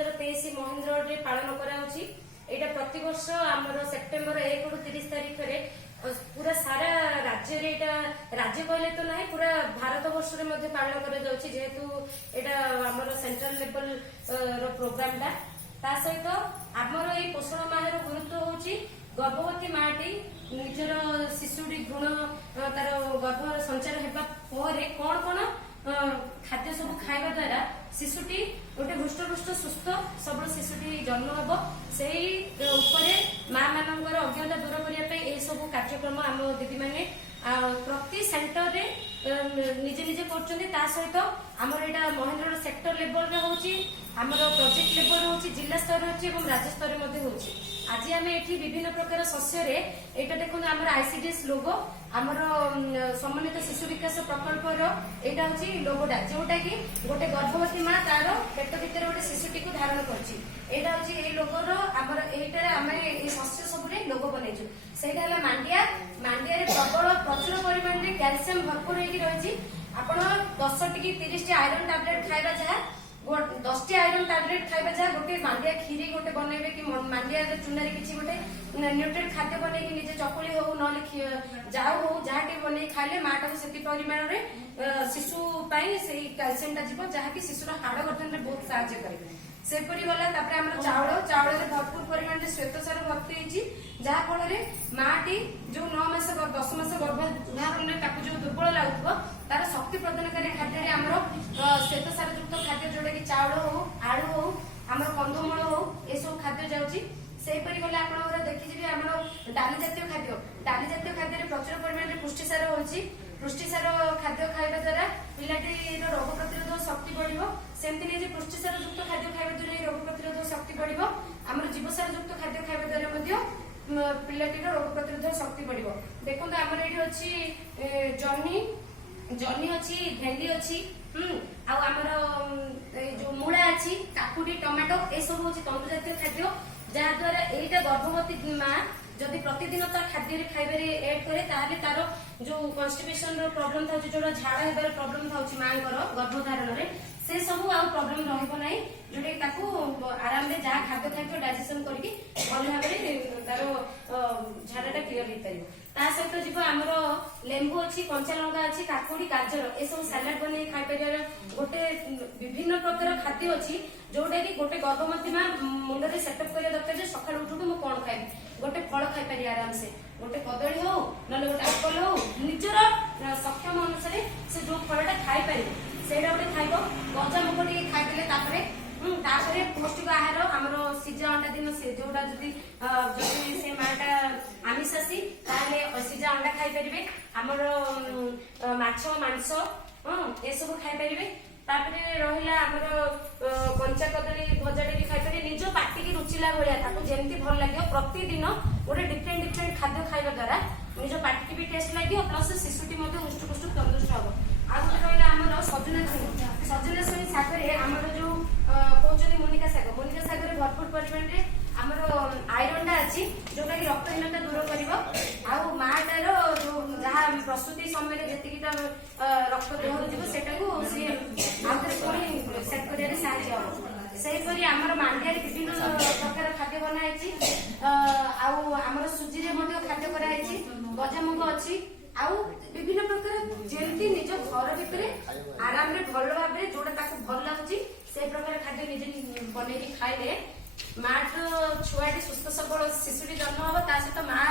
2023 ମହେନ୍ଦ୍ରଗଡ଼ରେ ପାଳନ କରାଯାଉଛି। ଏଇଟା ପ୍ରତିବର୍ଷ ଆମର ସେପ୍ଟେମ୍ବର 1 ରୁ 30 ତାରିଖରେ पूरा सारा राज्य रे एटा राज्य कहले तो नहीं पूरा भारत वर्ष रे मध्य पालन करा जाउछि जेहेतु एटा हमर सेंट्रल लेवल रो प्रोग्राम ता सहित हमर ए पोषण माहर गुरुत्व होछि गर्भवती माटी निजर शिशुडी भ्रूण तार गर्भ संचार हेबा परे कोन कोन खाद्य सब खाइबा द्वारा शिशुटी गोटे हृष्टपुष्ट सुस्थ सबल शिशुटी जन्म हम से माँ मानकर अज्ञता दूर करने सब कार्यक्रम आम दीदी मैंने प्रति सेंटर रे निजे निजे कर सहित आमर यहाँ महेन्द्रगढ़ सेक्टर लेवल आमर प्रोजेक्ट लेवल हो जिला स्तर हो राज्य स्तर होची। आज आम ये विभिन्न प्रकार शस्य यहाँ देखो आम आईसीडीएस लोगो आमर समन्वित शिशु विकास प्रकल्प यहाँ हूँ लोगोटा जोटा कि गोटे गर्भवती माँ तार पेट भितर गोटे शिशुटी को धारण करना हूँ लोगर आमर यहाँ शस्य सब लोगो बनईचु से मांडिया मांडिया प्रबल प्रचुर परिमाण में कैल्शियम भरपूर रही आप 10 टी 30 टी आयरन टैबलेट खाइबा जहाँ 10 टी आयरन टैबलेट खाइबा जहाँ गोटे मांडिया खीरी गोटे बनइबे कि मांडिया चूना किसी गोटे न्यूट्रिएंट खाद्य बनई निजे चकुली हो न जाऊ हो जहाँ के बनई खाइले माटा को सेति परिमाण रे शिशु पाई से कैल्शियम टा जीव जहाँ कि शिशुर हाड़ गठन में बहुत सहायता करे सेपरी गला तापर हमर चावल रे भरपूर परिमाण रे श्वेतसार भर्ती होइची जहाँ फल माटी जो 9 मास 10 मास गर्भधारण ताकू जो दुर्बल लागुथबो तार शक्ति प्रदानकारी खाद्य रे हमर श्वेतसार युक्त खाद्य जोडा कि चावल हो आलू हो हमर कंदमूल हो ए सब खाद्य जाउची सेपरी गला आपन देखि जे हमर डाली जातीय खाद्य रे प्रचुर परिमाण रे पुष्टिसार होइची पुष्टिसार खाद्य खाइबा द्वारा पिलाटीर रोग प्रतिरोधक शक्ति बढ़िबो सेमति नै जे पुष्टिसार युक्त खाद्य खाइबा द्वारा रोग प्रतिरोधक शक्ति बढ़िबो हमर जीवसार युक्त खाद्य खाइबा द्वारा मध्य पिलाटीर रोग प्रतिरोधक शक्ति बढ़िबो। देखो हमर एठी अछि जर्नी अछि भेंडी अछि आ हमर जो मूला अछि काकुडी टमाटो ए सब होछि तंतु जातीय खाद्य जहाँ द्वारा एटा गर्भवती माँ जदि प्रतिदिन तार खाद्य खाइबारे एड करे ताले तार जो कन्स्टिपेशन रो प्रॉब्लम था जो झाड़ा हेबार प्रॉब्लम था माँ गर्भधारण रे से सब आ प्रॉब्लम रहइबो नै जोटे ताकू आराम रे जहाँ खाद्य खाइबो डाइजेशन करके भल भाबरे तार झाड़ाटा क्लियर हेइ परिबो। ता सहित जीव आमर लेंबू अच्छी कंचा लंका अच्छी काकुड़ी गाजर ए सब सालाड बनै खाइ परिया गोटे विभिन्न प्रकार खाद्य अच्छी जोटा कि गोटे गर्भवती माँ मुंड रे सेटअप करिया दरकार जे सकाळ उठुटु मु कोन खाइबी गोटे फल खाइ पारि आराम से गोटे कदली हो न गोटे एप्पल हो निजर सक्षम अनुसार से जो फलटा खाइ पारि सेटा गोटे खाइबो गजा मुग टिके खाइदेले तापरे पौष्टिक आहार आमर सिझा अंडा दिन से जोटा जदि से माटा आमिष आसी ताले सिझा अंडा खाइ परिबे आमर माछ मांस ए सब खाइ परिबे तापरे रहिला आमर कंचा कदली भजाटी भी खाइ परिबे निज पाटी की रुचिला भलिया ताको जेमति भल लागियो प्रतिदिन गोटे डिफरेंट खाद्य खाइबा द्वारा निज पाटी की भी टेस्ट लागियो प्लस शिशुटी मध्ये हृष्टपुष्ट तंदुरुस्त हबो। आ गोटे रहिला आमर सजना छुई सागरे आमर जो कहते मोनिका सागर रे भरपूर परिमाण रे आमर आयरन टा अच्छी जोटा कि रक्तहीनता दूर कर माटार जो जहाँ प्रसूति समय जीटा रक्त देह जीव से पुणी सेट कर साहय हम आमर मांडिया विभिन्न प्रकार खाद्य बनाई आमर सुजी खाद्य कराई गजामुग अच्छी आउ विभिन्न प्रकार जेमती निज घर भितर आराम रे भल भाव जोटा भल लगुच से प्रकार खाद्य निजे बनई खाइले माँ छुआटी सुस्थ सबल शिशुटी जन्म हम ता सहित माँ